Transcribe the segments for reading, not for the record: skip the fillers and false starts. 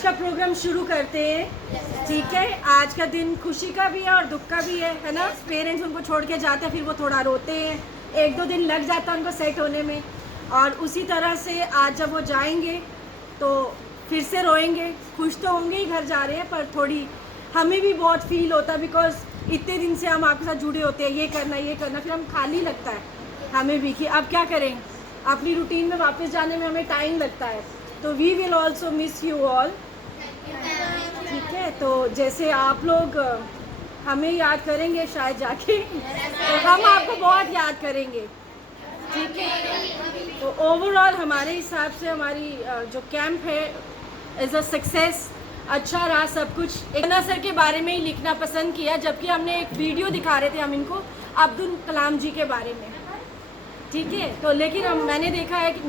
आज का प्रोग्राम शुरू करते हैं। ठीक है, आज का दिन खुशी का भी है और दुख का भी है ना। पेरेंट्स उनको छोड़ के जाते हैं, फिर वो थोड़ा रोते हैं, 1-2 दिन लग जाता है उनको सेट होने में। और उसी तरह से आज जब वो जाएंगे तो फिर से रोएंगे। खुश तो होंगे ही घर जा रहे हैं, पर थोड़ी हमें भी बहुत फील होता है, बिकॉज इतने दिन से हम आपके साथ जुड़े होते हैं, ये करना, फिर हम खाली लगता है हमें भी कि अब क्या करें। अपनी रूटीन में वापस जाने में हमें टाइम लगता है। तो we will also miss you all. ठीक है, तो जैसे आप लोग हमें याद करेंगे शायद जाके, तो हम आपको बहुत याद करेंगे। ठीक है, तो ओवरऑल हमारे हिसाब से हमारी जो कैंप है इज़ अ सक्सेस। अच्छा रहा सब कुछ। एकना सर के बारे में ही लिखना पसंद किया, जबकि हमने एक वीडियो दिखा रहे थे हम इनको अब्दुल कलाम जी के बारे में। ठीक है, तो लेकिन मैंने देखा है कि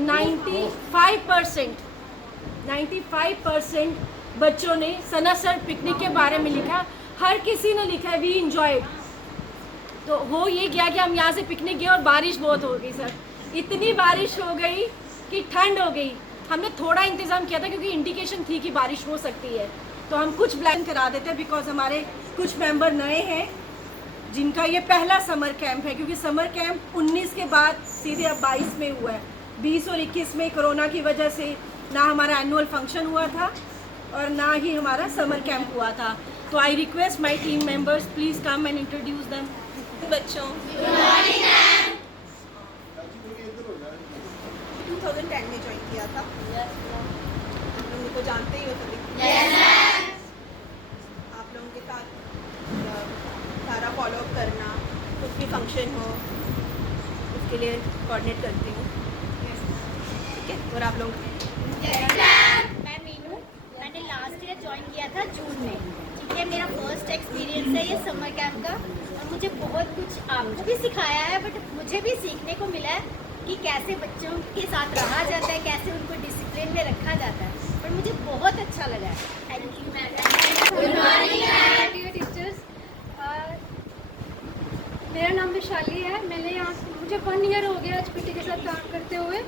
95% बच्चों ने सना सर पिकनिक के बारे में लिखा। हर किसी ने लिखा है वी इंजॉयड। तो हो ये गया कि हम यहाँ से पिकनिक गए और बारिश बहुत हो गई सर। इतनी बारिश हो गई कि ठंड हो गई। हमने थोड़ा इंतज़ाम किया था क्योंकि इंडिकेशन थी कि बारिश हो सकती है, तो हम कुछ प्लान करा देते हैं, बिकॉज हमारे कुछ मेंबर नए हैं जिनका ये पहला समर कैंप है। क्योंकि समर कैंप 19 के बाद सीधे अब 22 में हुआ है। 20 और 21 में कोरोना की वजह से ना हमारा एनुअल फंक्शन हुआ था और ना ही हमारा समर कैंप हुआ था। तो I request my team members, please come and introduce them. बच्चों 2010 में ज्वाइन किया था। आप लोगों को जानते ही हो सभी। आप लोगों के साथ सारा फॉलोअप करना, कुछ भी फंक्शन हो उसके लिए कोऑर्डिनेट करती हूँ। ठीक है, और आप लोग? मैं मीनू, मैंने लास्ट ईयर ज्वाइन किया था जून में। ठीक है, मेरा फर्स्ट एक्सपीरियंस है ये समर कैंप का, और मुझे बहुत कुछ आपको भी सिखाया है, बट मुझे भी सीखने को मिला है कि कैसे बच्चों के साथ रहा जाता है, कैसे उनको डिसिप्लिन में रखा जाता है। पर मुझे बहुत अच्छा लगा है। Thank you ma'am. Good morning dear teachers. मेरा नाम वैशाली है। मैंने यहाँ मुझे 1 ईयर हो गया HPT के साथ काम करते हुए।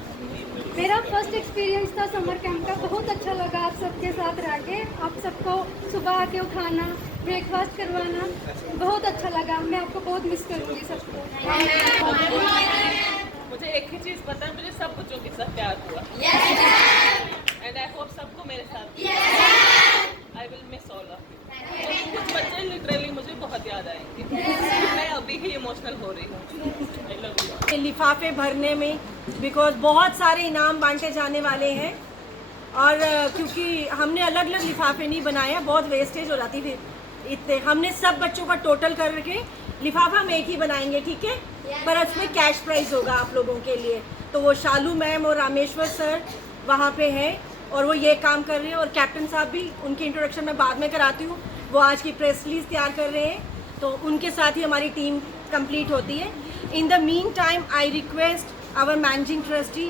मेरा फर्स्ट एक्सपीरियंस था समर कैंप का। बहुत अच्छा लगा आप सबके साथ रह के, आप सबको सुबह आके उठाना, ब्रेकफास्ट करवाना, बहुत अच्छा लगा। मैं आपको बहुत मिस करूँगी सबको। मुझे एक ही चीज़ पता है, मुझे सब बच्चों के साथ प्यार हुआ। एंड आई होप सबको मेरे साथ। I will miss all of you. कुछ बच्चे लिटरली मुझे बहुत याद आएंगे। मैं अभी ही इमोशनल हो रही हूँ। I love you. लिफाफे भरने में, बिकॉज बहुत सारे इनाम बांटे जाने वाले हैं, और क्योंकि हमने अलग अलग लिफाफे नहीं बनाए, बहुत वेस्टेज हो जाती फिर इतने। हमने सब बच्चों का टोटल करके लिफाफा हम एक ही बनाएंगे। ठीक है, पर उसमें कैश प्राइज होगा आप लोगों के लिए। तो वो शालू मैम और रामेश्वर सर वहाँ पे हैं और वो ये काम कर रहे हैं, और कैप्टन साहब भी, उनकी इंट्रोडक्शन मैं बाद में कराती हूँ। वो आज की प्रेस रिलीज तैयार कर रहे हैं, तो उनके साथ ही हमारी टीम कंप्लीट होती है। In the meantime I request our managing trustee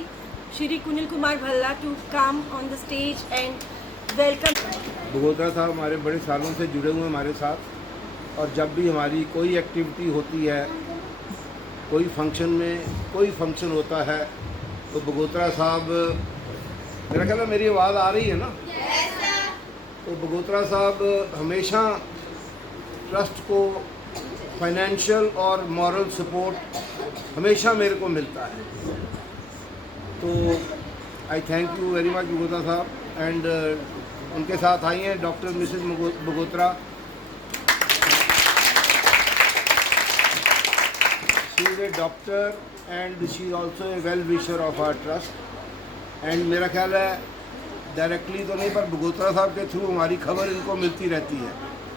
Shri Kunil Kumar Bhalla to come on the stage and welcome. Bagotra साहब हमारे बड़े सालों से जुड़े हुए हमारे साथ, और जब भी हमारी कोई एक्टिविटी होती है, कोई फंक्शन होता है, तो बगोत्रा साहब, मेरा ख्याल है मेरी आवाज़ आ रही है ना? तो बगोत्रा साहब हमेशा ट्रस्ट को फाइनेंशियल और मॉरल सपोर्ट हमेशा मेरे को मिलता है। तो I thank you very much Bagotra साहब। एंड उनके साथ आई हैं doctor Mrs Bagotra. She is a doctor and she is also a well wisher of our trust. And मेरा ख्याल है डायरेक्टली तो नहीं, पर बगोत्रा साहब के थ्रू हमारी खबर इनको मिलती रहती है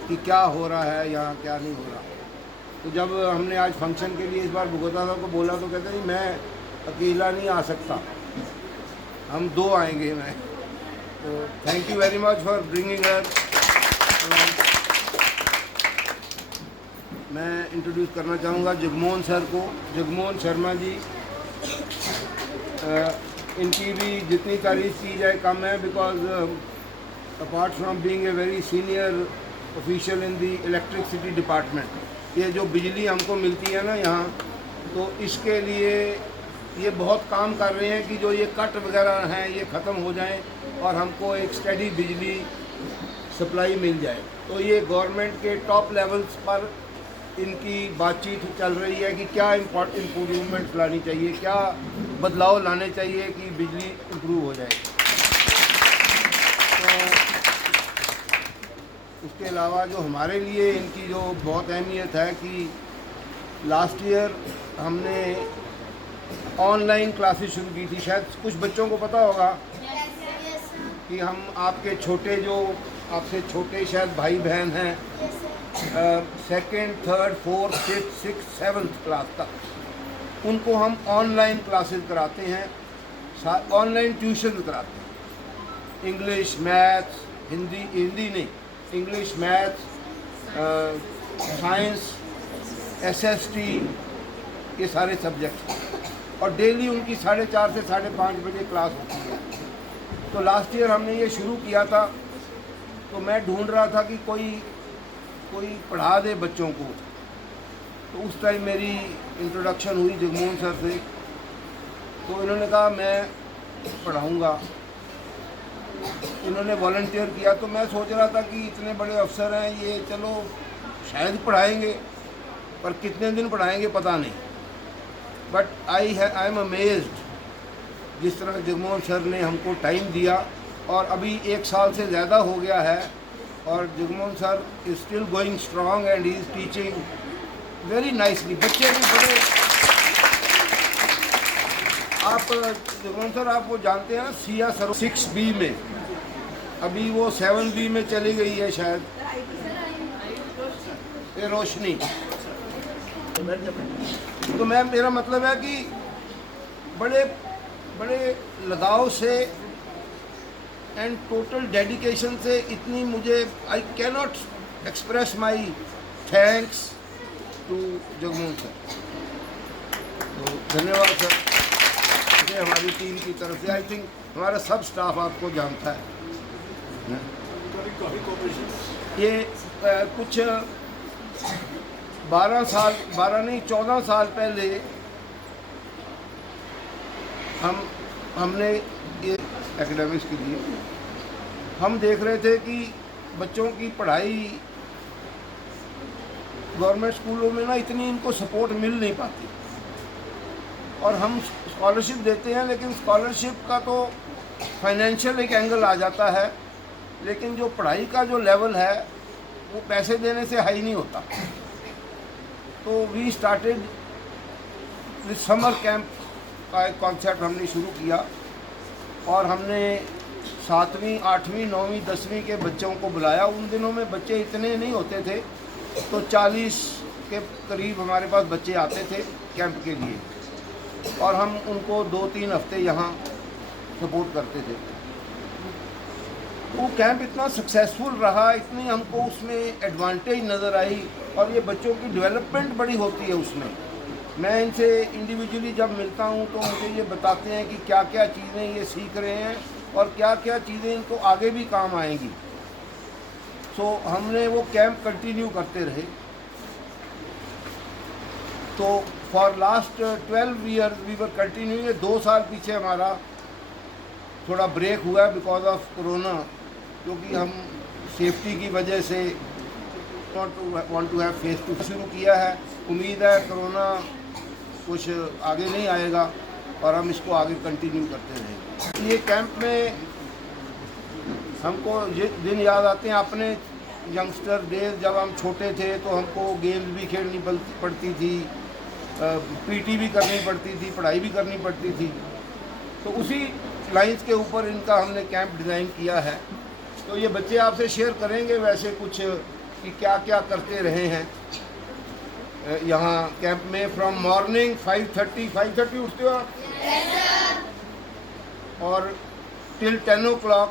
कि क्या हो रहा है यहाँ, क्या नहीं हो रहा। तो जब हमने आज फंक्शन के लिए इस बार बगोत्रा साहब को बोला, तो कहते नहीं मैं अकेला नहीं आ सकता, हम 2 आएंगे। मैं तो thank you very much for bringing her. मैं इंट्रोड्यूस करना चाहूँगा जगमोहन सर को। जगमोहन शर्मा जी, इनकी भी जितनी तारीफ की जाए कम है, because apart from being a very senior official in the electricity department, ये जो बिजली हमको मिलती है ना यहाँ, तो इसके लिए ये बहुत काम कर रहे हैं कि जो ये कट वगैरह हैं ये ख़त्म हो जाएं और हमको एक स्टेडी बिजली सप्लाई मिल जाए। तो ये गवर्नमेंट के टॉप लेवल्स पर इनकी बातचीत चल रही है कि क्या इम्प्रूवमेंट लानी चाहिए, क्या बदलाव लाने चाहिए कि बिजली इम्प्रूव हो जाए। तो उसके अलावा जो हमारे लिए इनकी जो बहुत अहमियत है कि लास्ट ईयर हमने ऑनलाइन क्लासेस शुरू की थी। शायद कुछ बच्चों को पता होगा कि हम आपके छोटे जो आपसे छोटे शायद भाई बहन हैं, second, third, fourth, fifth, six, seventh class तक, उनको हम ऑनलाइन क्लासेस कराते हैं, ऑनलाइन ट्यूशन कराते हैं। इंग्लिश, मैथ्स, हिंदी नहीं, इंग्लिश, मैथ्स, साइंस, SST, ये सारे सब्जेक्ट, और डेली उनकी 4:30 से 5:30 बजे क्लास होती है। तो लास्ट ईयर हमने ये शुरू किया था, तो मैं ढूंढ रहा था कि कोई पढ़ा दे बच्चों को। तो उस टाइम मेरी इंट्रोडक्शन हुई जगमोहन सर से, तो इन्होंने कहा मैं पढ़ाऊँगा। इन्होंने वॉलंटियर किया। तो मैं सोच रहा था कि इतने बड़े अफसर हैं ये, चलो शायद पढ़ाएंगे, पर कितने दिन पढ़ाएंगे पता नहीं। बट आई एम अमेज्ड जिस तरह जगमोहन सर ने हमको टाइम दिया, और अभी 1 साल से ज़्यादा हो गया है, और Jagmohan sir is still going strong and he is teaching very nicely. बच्चे भी बड़े, आप जगमोहन सर आप वो जानते हैं सिया सर 6B में, अभी वो 7B में चली गई है शायद, ये रोशनी। तो मेरा मतलब है कि बड़े लगाव से एंड टोटल डेडिकेशन से इतनी मुझे I cannot express my thanks to Jagmohan sir. तो धन्यवाद सर, मुझे हमारी टीम की तरफ से। आई थिंक हमारा सब स्टाफ आपको जानता है। ये कुछ 14 साल पहले हमने ये एकेडमिक्स के लिए हम देख रहे थे कि बच्चों की पढ़ाई गवर्नमेंट स्कूलों में ना इतनी इनको सपोर्ट मिल नहीं पाती, और हम स्कॉलरशिप देते हैं, लेकिन स्कॉलरशिप का तो फाइनेंशियल एक एंगल आ जाता है, लेकिन जो पढ़ाई का जो लेवल है वो पैसे देने से हाई नहीं होता। तो we started with summer camp का एक कॉन्सेप्ट हमने शुरू किया, और हमने 7वीं, 8वीं, 9वीं, 10वीं के बच्चों को बुलाया। उन दिनों में बच्चे इतने नहीं होते थे, तो 40 के करीब हमारे पास बच्चे आते थे कैंप के लिए, और हम उनको 2-3 हफ्ते यहाँ सपोर्ट करते थे। वो कैंप इतना सक्सेसफुल रहा, इतनी हमको उसमें एडवांटेज नज़र आई, और ये बच्चों की डेवलपमेंट बड़ी होती है उसमें। मैं इनसे इंडिविजुअली जब मिलता हूँ तो मुझे ये बताते हैं कि क्या क्या चीज़ें ये सीख रहे हैं और क्या क्या चीज़ें इनको आगे भी काम आएंगी। सो हमने वो कैंप कंटिन्यू करते रहे। तो for last 12 years we were continue. 2 साल पीछे हमारा थोड़ा ब्रेक हुआ बिकॉज ऑफ कोरोना, क्योंकि हम सेफ्टी की वजह से want to have face to शुरू किया है। उम्मीद है कोरोना कुछ आगे नहीं आएगा और हम इसको आगे कंटिन्यू करते रहेंगे। ये कैंप में हमको ये दिन याद आते हैं अपने यंगस्टर डेज, जब हम छोटे थे तो हमको गेम्स भी खेलनी पड़ती थी, पीटी भी करनी पड़ती थी, पढ़ाई भी करनी पड़ती थी। तो उसी लाइंस के ऊपर इनका हमने कैंप डिज़ाइन किया है। तो ये बच्चे आपसे शेयर करेंगे वैसे कुछ कि क्या क्या करते रहे हैं यहाँ कैंप में। फ्रॉम मॉर्निंग 5:30 उठते हो आप? और till 10 o'clock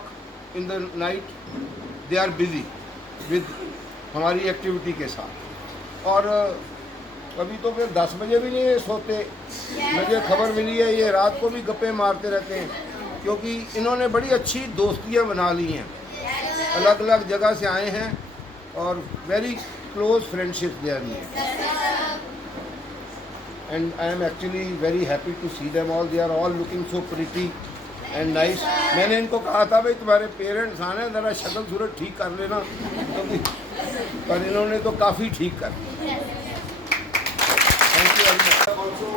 in the night they are busy with हमारी एक्टिविटी के साथ। और अभी तो फिर 10 बजे भी नहीं सोते। मुझे खबर मिली है ये रात को भी गप्पे मारते रहते हैं, क्योंकि इन्होंने बड़ी अच्छी दोस्तियाँ बना ली हैं, अलग अलग जगह से आए हैं और very close friendship they are and I am actually very happy to see them all. They are all looking so pretty and nice. मैंने इनको कहा था भाई तुम्हारे पेरेंट्स आने ज़रा शक्ल सूरत ठीक कर लेना, क्योंकि पर इन्होंने तो काफ़ी ठीक कर दी। Thank you very much. Also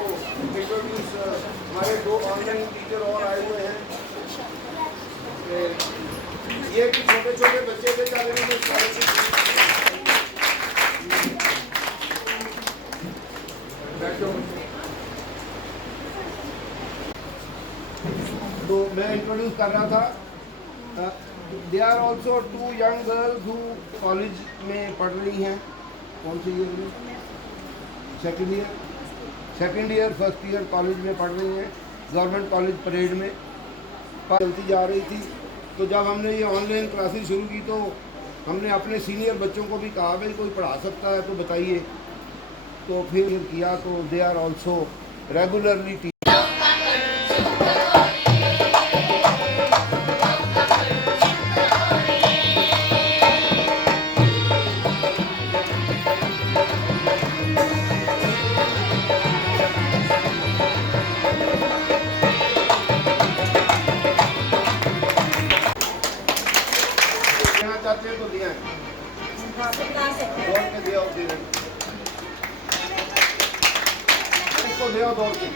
introduce हमारे 2 ऑनलाइन टीचर और आए हुए हैं। ये भी छोटे छोटे बच्चे थे जब इन्होंने स्कॉलरशिप। तो मैं इंट्रोड्यूस कर रहा था, they are also 2 young girls who college में पढ़ रही हैं। कौन सी ईयर में? Second year first year college में पढ़ रही हैं, गवर्नमेंट कॉलेज परेड में चलती जा रही थी। तो जब हमने ये ऑनलाइन क्लासेस शुरू की तो हमने अपने सीनियर बच्चों को भी कहा भाई कोई पढ़ा सकता है तो बताइए, तो फिर किया। तो they are also regularly teacher. चाहते हैं तो दिया है, दौड़ के दिया इसको दिया दौड़ के।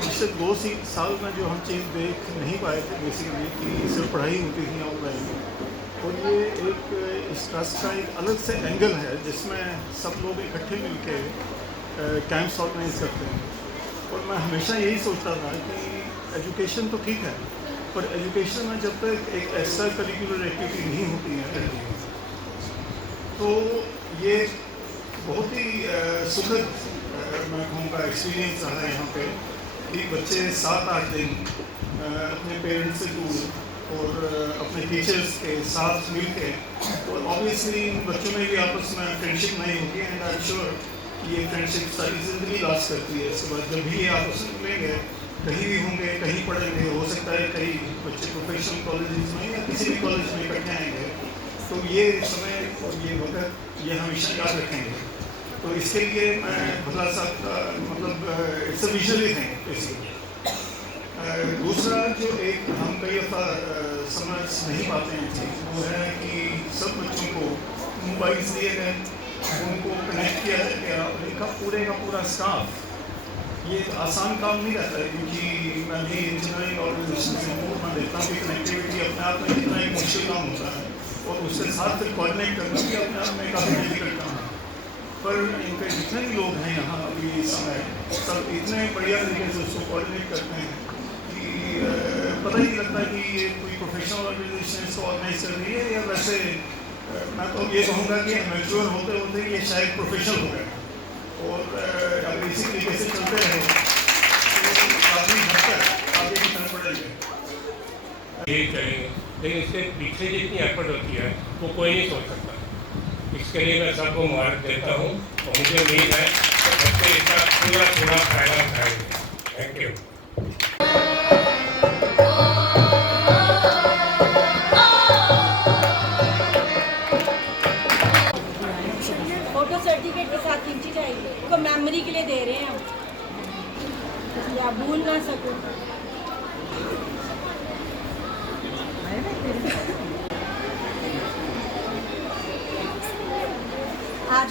पिछले 2 साल में जो हम चीज़ देख नहीं पाए थे बेसिकली कि सिर्फ पढ़ाई होती थी ऑनलाइन, और ये एक इस ट्रस्ट का एक अलग से एंगल है जिसमें सब लोग इकट्ठे मिलके कैंप्स ऑर्गेनाइज करते हैं। और मैं हमेशा यही सोचता था कि एजुकेशन तो ठीक है, पर एजुकेशन में जब तक एक एक्स्ट्रा करिकुलर एक्टिविटी नहीं होती है तो ये बहुत ही सुखद मैं कहूँगा एक्सपीरियंस रहा है यहाँ पे कि बच्चे 7-8 दिन अपने पेरेंट्स से दूर और अपने टीचर्स के साथ मिल के, और ऑब्वियसली बच्चों में भी आपस में फ्रेंडशिप नहीं होगी, एंड आई एम श्योर कि ये फ्रेंडशिप सारी ज़िंदगी लास्ट करती है। इसके बाद जब भी ये आपस में मिलेंगे, कहीं भी होंगे, कहीं पढ़ेंगे, हो सकता है कई बच्चे प्रोफेशनल कॉलेज में या किसी भी कॉलेज में इकट्ठे आएंगे, तो ये समय और ये वक्त ये हमेशा याद रखेंगे। तो इसके लिए मैं भला साहब का मतलब it's a visually thing basically. दूसरा जो एक हम कई दफ़ा समझ नहीं पाते हैं चीज़, वो है कि सब बच्चों को मोबाइल्स दिए गए, उनको कनेक्ट किया गया, उनका पूरे का पूरा स्टाफ। ये आसान काम नहीं रहता है, क्योंकि मैं भी इंजीनियरिंग ऑर्गेनाइजेशन से हूँ, मैं देखता हूँ कि कनेक्टिविटी अपने आप में कितना एक मुश्किल काम होता है, और उसके साथ फिर कोऑर्डिनेट करना भी अपने आप में काफ़ी डिफिकल्ट काम है। पर इनके जितने भी लोग हैं यहाँ अभी इस समय, सब इतने बढ़िया तरीके से उसको कोऑर्डिनेट करते हैं कि पता ही नहीं लगता कि ये कोई प्रोफेशनल ऑर्गेनाइजेशन इसको ऑर्गेनाइज कर रही है या वैसे मैं तो ये कहूँगा कि मैच्योर होते होते ये शायद प्रोफेशनल हो गए। और अगर इसी तरीके से चलते रहे तो काफ़ी हद तक आगे की तरफ बढ़ेंगे। ये करेंगे, लेकिन इसके पीछे जितनी एफर्ट होती है वो कोई नहीं सोच सकता। इसके लिए मैं सबको मुबारक देता हूँ, और मुझे उम्मीद है कि बच्चे इसका पूरा फायदा उठाएंगे। Thank you. फोटो सर्टिफिकेट के साथ खींची जाएगी, तो मेमोरी के लिए दे रहे हैं हम, या भूल ना सकूं। आज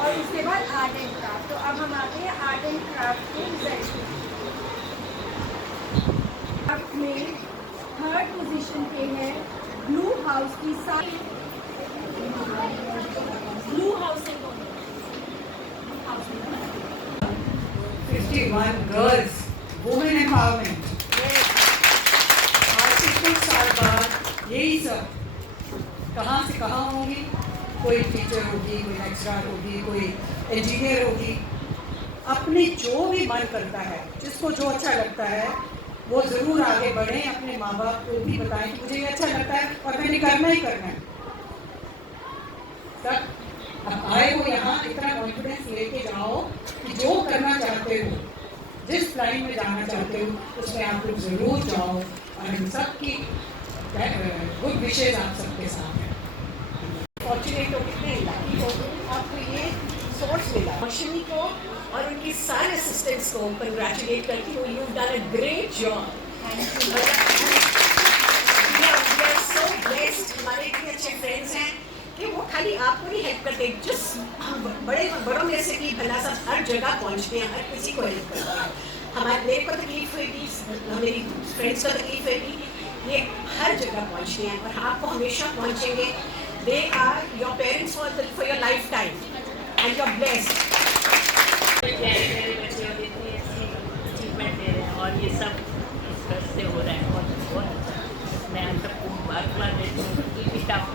और उसके बाद आर्ट एंड क्राफ्ट। तो अब हम आते हैं आर्ट एंड क्राफ्ट के रिजल्ट में। थर्ड पोजीशन पे है ब्लू हाउस की सारी blue house 51 girls, women empowerment. आज से कुछ साल बाद यही सब कहाँ से कहाँ होंगी, कोई टीचर होगी, कोई लेक्चरर होगी, कोई इंजीनियर होगी। अपने जो भी मन करता है, जिसको जो अच्छा लगता है, वो ज़रूर आगे बढ़ें, अपने माँ बाप को भी बताएं कि मुझे ये अच्छा लगता है और मैंने करना ही करना है। तब अब आए हो यहाँ, इतना कॉन्फिडेंस लेके जाओ कि जो करना चाहते हो, जिस लाइन में जाना चाहते हो, उसमें आप लोग ज़रूर जाओ। और हम सबकी गुड विशेज आप सबके साथ हैं। फॉर्चुनेट हो, कितने लकी हो, आपको ये सोर्स मिला। रोशनी को और उनकी सारे असिस्टेंट्स को कंग्रेचुलेट करती हूँ। You done a great job. So blessed, हमारे इतने अच्छे फ्रेंड्स हैं कि वो खाली आपको नहीं हेल्प करते, जस्ट बड़ों में से भी भला सब हर जगह पहुँचते हैं, हर किसी को हेल्प करते हैं। हमारे मेरे को तकलीफ हुई, मेरी फ्रेंड्स को तकलीफ हुई, ये हर जगह पहुँचते हैं और आपको हमेशा पहुँचेंगे। They are your parents for your lifetime and your blessed. मेरे बच्चे और इतनी अच्छी अचीवमेंट दे रहे हैं और ये सब इस वजह से हो रहा है। बहुत अच्छा, मैं सबको मुबारकबाद देती हूँ। Keep it up.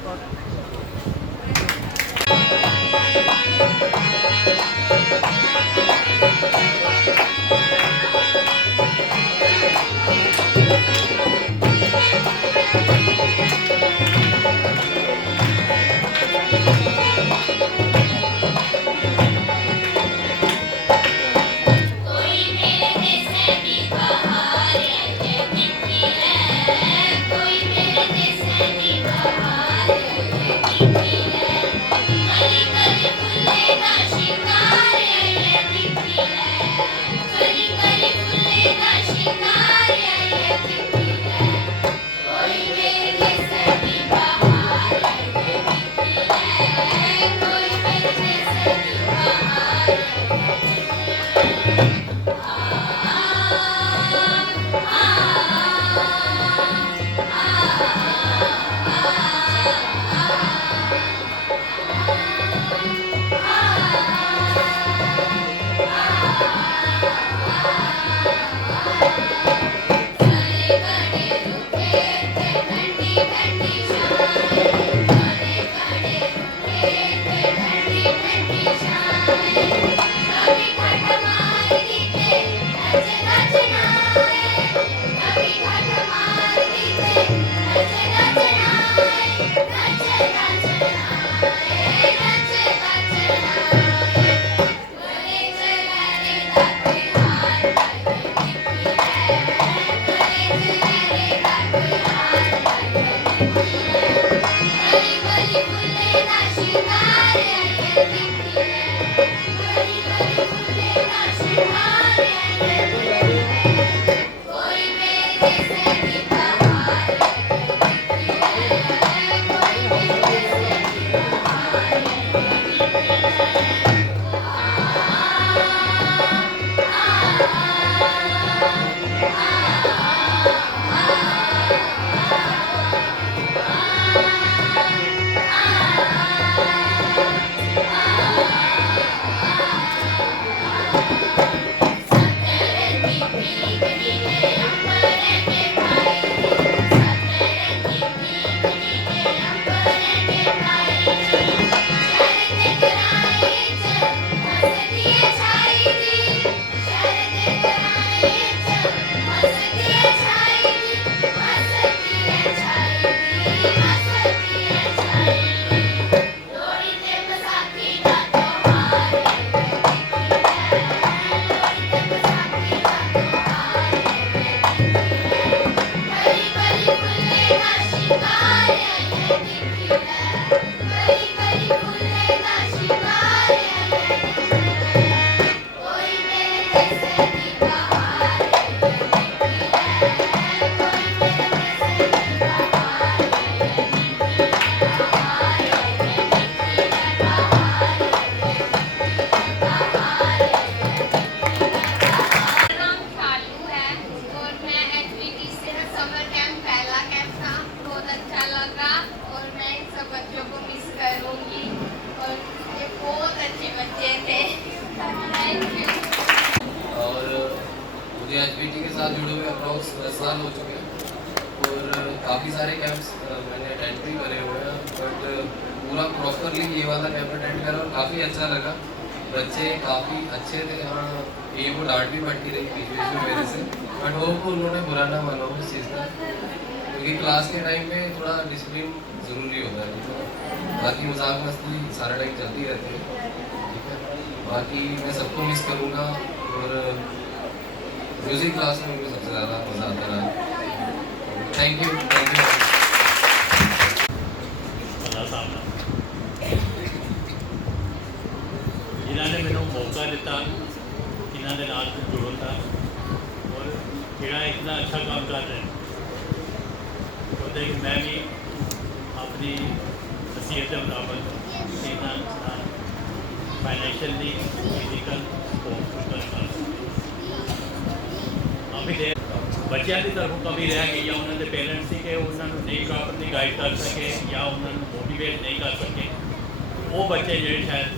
मुझे एचपीटी के साथ जुड़े हुए अप्रॉक्स 10 साल हो चुके हैं और काफ़ी सारे कैंप्स मैंने अटेंड भी करे हुए हैं, बट पूरा प्रॉपरली ये वाला कैंप अटेंड करा और काफ़ी अच्छा लगा। बच्चे काफ़ी अच्छे थे और ये वो डांट भी पड़ती रही बीच बीच में मेरे से, बट वो उन्होंने बुरा ना माना उस चीज़ का, क्योंकि क्लास के टाइम पे थोड़ा डिसिप्लिन ज़रूरी होता है। बाकी मजाक मस्ती सारा टाइम चलती रहती है, ठीक है। बाकी मैं सबको मिस करूँगा और म्यूज़िक क्लास में मुझे सबसे ज़्यादा मज़ा आता रहा। Thank you, thank you. जिन्होंने मैंने मौका दिता इन्होंने नाल जुड़न का और जोड़ा इतना अच्छा काम कर रहे हैं तो मैं भी अपनी नसीहत के मुताबिक फाइनैशियली फिजिकल काफ़ी बच्चों की तरफों कमी रह गई या उन्होंने पेरेंट्स ही कि उन्होंने नहीं प्रॉपरली गाइड कर सके या उन्होंने मोटिवेट नहीं कर सके, वो बच्चे जो शायद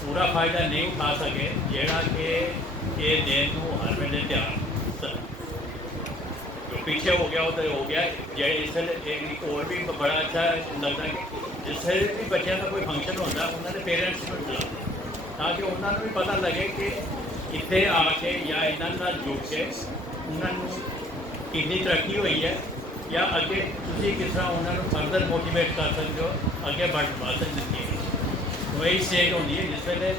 पूरा फायदा नहीं उठा सके जोड़ा कि ये देन को हर वेले ध्यान जो पीछे हो गया वो तो हो गया। इसलिए एक और भी बड़ा अच्छा लगता है जिससे भी बच्चों का कोई फंक्शन होता है उन्होंने पेरेंट्स को बुलाते ताकि उन्होंने भी पता लगे कि इतने आके या इन्होंने जुड़ के उन्होंने कितनी तरक्की हुई है या अगे तुम किस तरह उन्होंने फर्दर मोटिवेट कर सकते हो अगे बढ़ सकते हैं। तो यही स्टेज होती है जिस वेले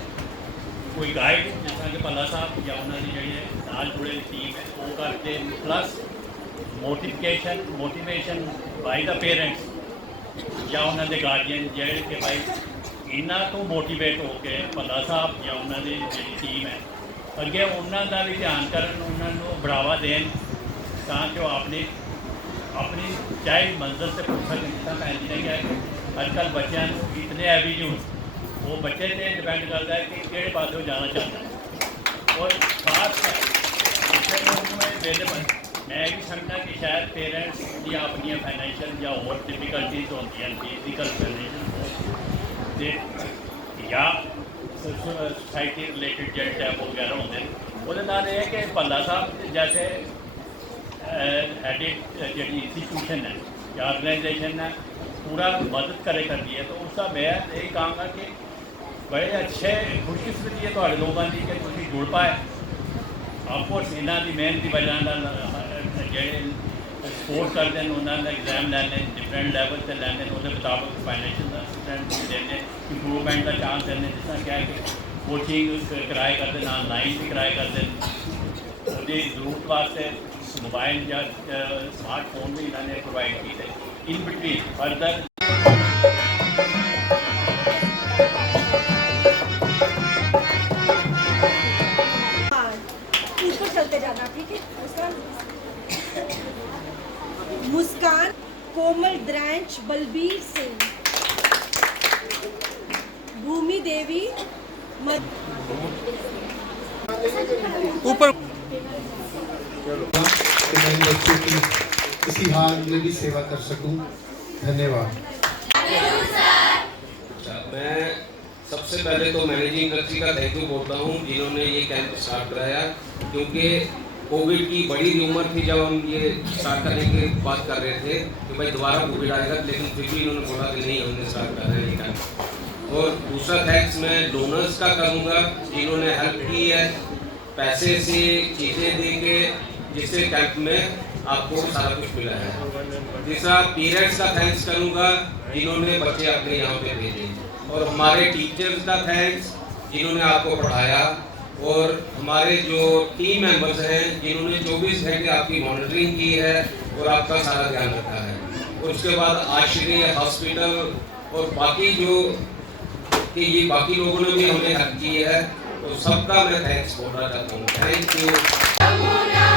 कोई गाइड जिस तरह के भल्ला साहब या उन्होंने जी नाल जुड़े टीम है वो करते plus motivation by the parents या उन्होंने गार्जियन जोड़े कि भाई इन्हों तो मोटिवेट होकर भल्ला साहब या उन्होंने जी टीम है अगे उन्होंने भी ध्यान करन उन्होंने बढ़ावा देन ताकि वो अपनी चाहे मंजिल से पुछन जितना भैन जी ने कहा कि अजकल बच्चों इतने एवेन्यूज वो बच्चे से डिपेंड करता है कि किहड़े पासों जाना चाहता है और खास अवेलेबल मैं भी समझना कि शायद पेरेंट्स की अपनी फाइनैशियल या और डिफिकल्टीज होती हैं फिजिकल कंडीशन या सोसाइटी रिलेटेड जो टैप वगैरह होंगे वो ये कि भल्ला साहब जैसे हेडिड जी इंस्टीट्यूशन है या ऑर्गेनाइजेशन है पूरा मदद करे करती है, तो उसका मैं यही कहूँगा कि बड़े अच्छे खुशकिस्मती है तो लोगों की कि तुम जुड़ पाए। ऑफकोर्स इन्हों की मेहनत की वजह जो स्पोर्ट करते हैं उन्होंने एग्जाम लैने डिफरेंट लैवल से लैने वो मुताबिक फाइनैशियल असिस्टेंट देने इंप्रूवमेंट का चांस देने जिस तरह क्या है कि कोचिंग कराए करते हैं ऑनलाइन भी कराए करते हैं उसकी जरूरत वास्ते मोबाइल या स्मार्टफोन भी इन्होंने प्रोवाइड किए इन बिटवीन फर्दर। ऊपर चलते जाना ठीक है। मुस्कान कोमल द्रैंच बलबीर सिंह भूमि देवी ऊपर बच्चों की किसी हाल में भी सेवा कर सकूं। धन्यवाद। मैं सबसे पहले तो मैनेजिंग ट्रस्टी का थैंक यू बोलता हूँ जिन्होंने ये कैंप स्टार्ट कराया, क्योंकि कोविड की बड़ी उम्र थी जब हम ये स्टार्ट करने की बात कर रहे थे कि भाई दोबारा कोविड आएगा, लेकिन फिर भी इन्होंने बोला कि नहीं हमने स्टार्ट कर रहे हैं ये कैंप। और दूसरा थैंक्स मैं डोनर्स का करूँगा जिन्होंने हेल्प की है पैसे से चीज़ें दे के, जिससे कैंप में आपको सारा कुछ मिला है। तीसरा पेरेंट्स का थैंक्स करूँगा जिन्होंने बच्चे अपने यहाँ पे भेजे, और हमारे टीचर्स का थैंक्स जिन्होंने आपको पढ़ाया, और हमारे जो टीम मेंबर्स हैं जिन्होंने 24 घंटे आपकी मॉनिटरिंग की है और आपका सारा ध्यान रखा है। और उसके बाद आश्रय हॉस्पिटल और बाकी जो कि ये बाकी लोगों ने भी हमें हेल्प की है, तो सबका मैं थैंक्स बोलना चाहता हूँ। Thank you.